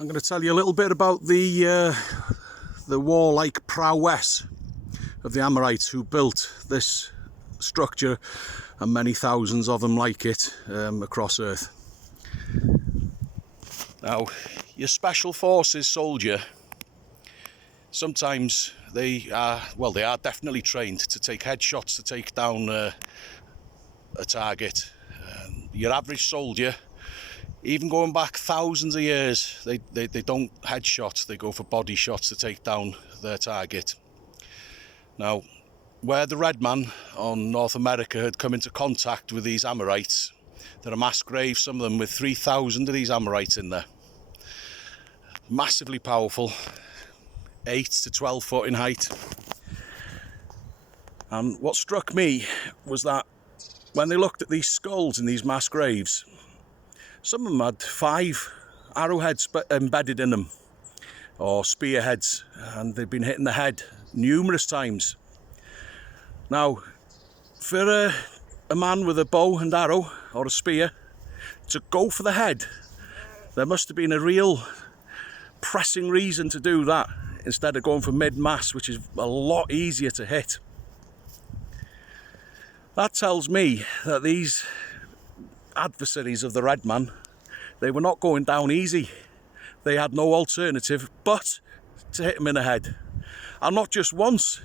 I'm going to tell you a little bit about the warlike prowess of the Amorites who built this structure and many thousands of them like it across Earth. Now, your special forces soldier, sometimes they are definitely trained to take headshots to take down a target. Your average soldier, even going back thousands of years, they don't headshot, they go for body shots to take down their target. Now, where the Red Man on North America had come into contact with these Amorites, there are mass graves, some of them with 3,000 of these Amorites in there. Massively powerful, 8 to 12 foot in height. And what struck me was that when they looked at these skulls in these mass graves, some of them had 5 arrowheads embedded in them, or spearheads, and they'd been hit in the head numerous times. Now, for a man with a bow and arrow or a spear to go for the head, there must have been a real pressing reason to do that instead of going for mid-mass, which is a lot easier to hit. That tells me that these adversaries of the Red Man, they were not going down easy. They had no alternative but to hit him in the head. And not just once.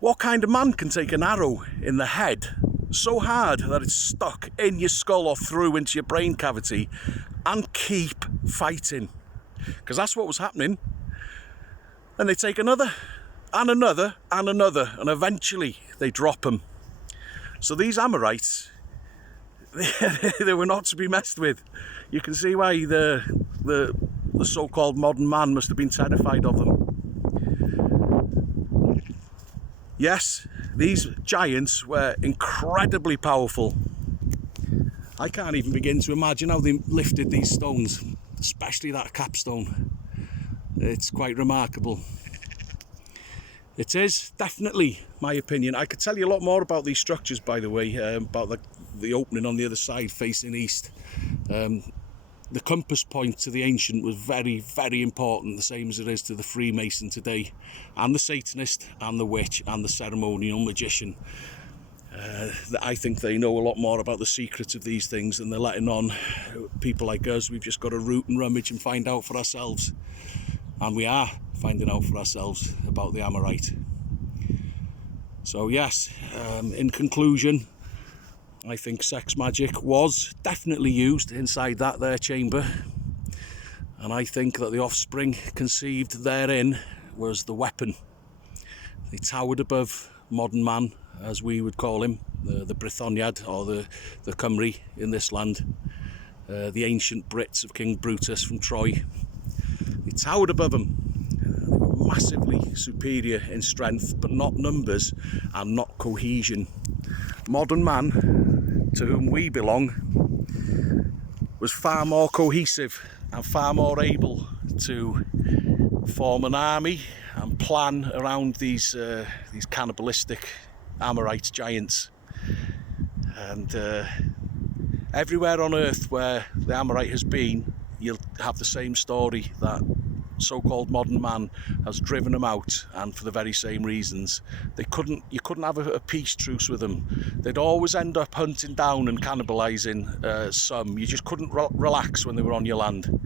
What kind of man can take an arrow in the head so hard that it's stuck in your skull or through into your brain cavity and keep fighting? Because that's what was happening. And they take another and another and another, and eventually they drop him. So these Amorites, they were not to be messed with. You can see why the so-called modern man must have been terrified of them. Yes, these giants were incredibly powerful. I can't even begin to imagine how they lifted these stones, especially that capstone. It's quite remarkable. It is definitely my opinion. I could tell you a lot more about these structures, by the way, about the opening on the other side facing east. The compass point to the ancient was very, very important, the same as it is to the Freemason today, and the Satanist, and the witch, and the ceremonial magician. I think they know a lot more about the secrets of these things than they're letting on. People like us, we've just got to root and rummage and find out for ourselves. And we are finding out for ourselves about the Amorite. So yes, in conclusion, I think sex magic was definitely used inside that there chamber, and I think that the offspring conceived therein was the weapon. They towered above modern man, as we would call him, the Brythoniad, or the Cymry in this land, the ancient Brits of King Brutus from Troy. They towered above him. They were massively superior in strength, but not numbers and not cohesion. Modern man, to whom we belong, was far more cohesive and far more able to form an army and plan around these cannibalistic Amorite giants. And everywhere on Earth where the Amorite has been, you'll have the same story, that so-called modern man has driven them out, and for the very same reasons. You couldn't have a peace truce with them. They'd always end up hunting down and cannibalising some. You just couldn't relax when they were on your land.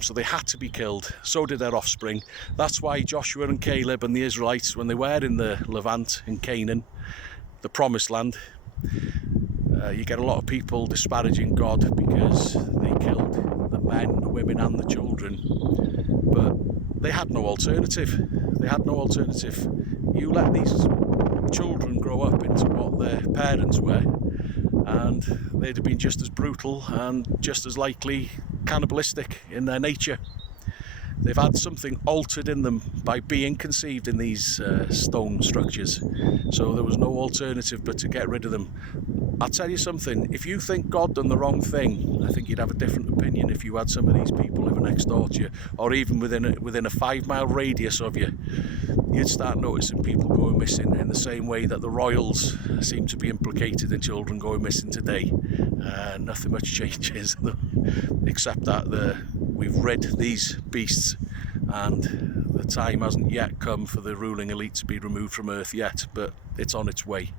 So they had to be killed. So did their offspring. That's why Joshua and Caleb and the Israelites, when they were in the Levant, in Canaan, the promised land, you get a lot of people disparaging God because they killed the men, the women and the children. But they had no alternative. They had no alternative. You let these children grow up into what their parents were, and they'd have been just as brutal and just as likely cannibalistic in their nature. They've had something altered in them by being conceived in these stone structures. So there was no alternative but to get rid of them. I'll tell you something, if you think God done the wrong thing, I think you'd have a different opinion if you had some of these people living next door to you, or even within a 5-mile radius of you. You'd start noticing people going missing in the same way that the royals seem to be implicated in children going missing today. Nothing much changes, except that we've rid these beasts, and the time hasn't yet come for the ruling elite to be removed from Earth yet, but it's on its way.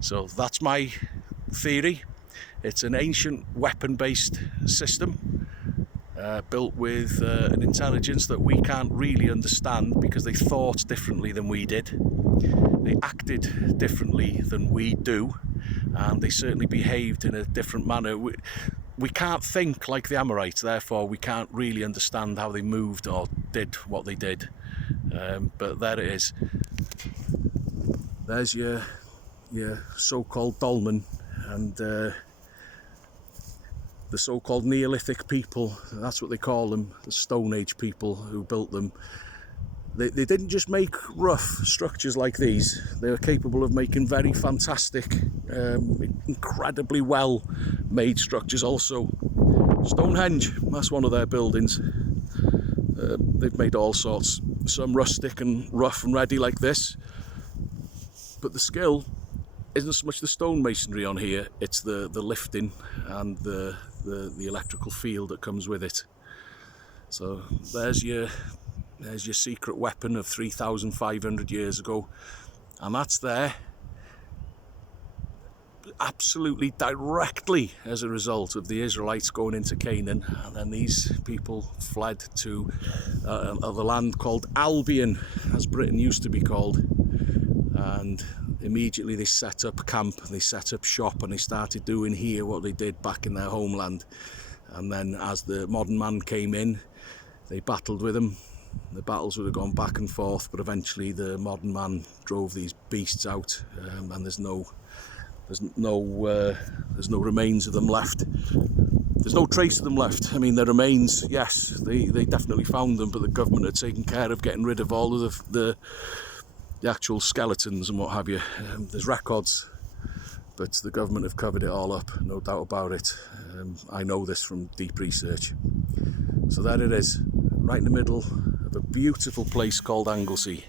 So that's my theory. It's an ancient weapon-based system built with an intelligence that we can't really understand, because they thought differently than we did. They acted differently than we do, and they certainly behaved in a different manner. We can't think like the Amorites, therefore we can't really understand how they moved or did what they did. But there it is. There's your so-called dolmen, and the so-called Neolithic people, that's what they call them, the Stone Age people who built them. They didn't just make rough structures like these, they were capable of making very fantastic, incredibly well made structures also. Stonehenge, that's one of their buildings. They've made all sorts, some rustic and rough and ready like this, but the skill isn't so much the stonemasonry on here, it's the lifting and the electrical field that comes with it. So there's your secret weapon of 3,500 years ago, and that's there absolutely directly as a result of the Israelites going into Canaan, and then these people fled to the land called Albion, as Britain used to be called, and immediately they set up camp, they set up shop, and they started doing here what they did back in their homeland. And then as the modern man came in, they battled with him. The battles would have gone back and forth, but eventually the modern man drove these beasts out, and there's no remains of them left. There's no trace of them left. I mean, their remains, yes, they definitely found them, but the government had taken care of getting rid of all of the actual skeletons and what have you. There's records, but the government have covered it all up, no doubt about it. I know this from deep research. So there it is, right in the middle of a beautiful place called Anglesey.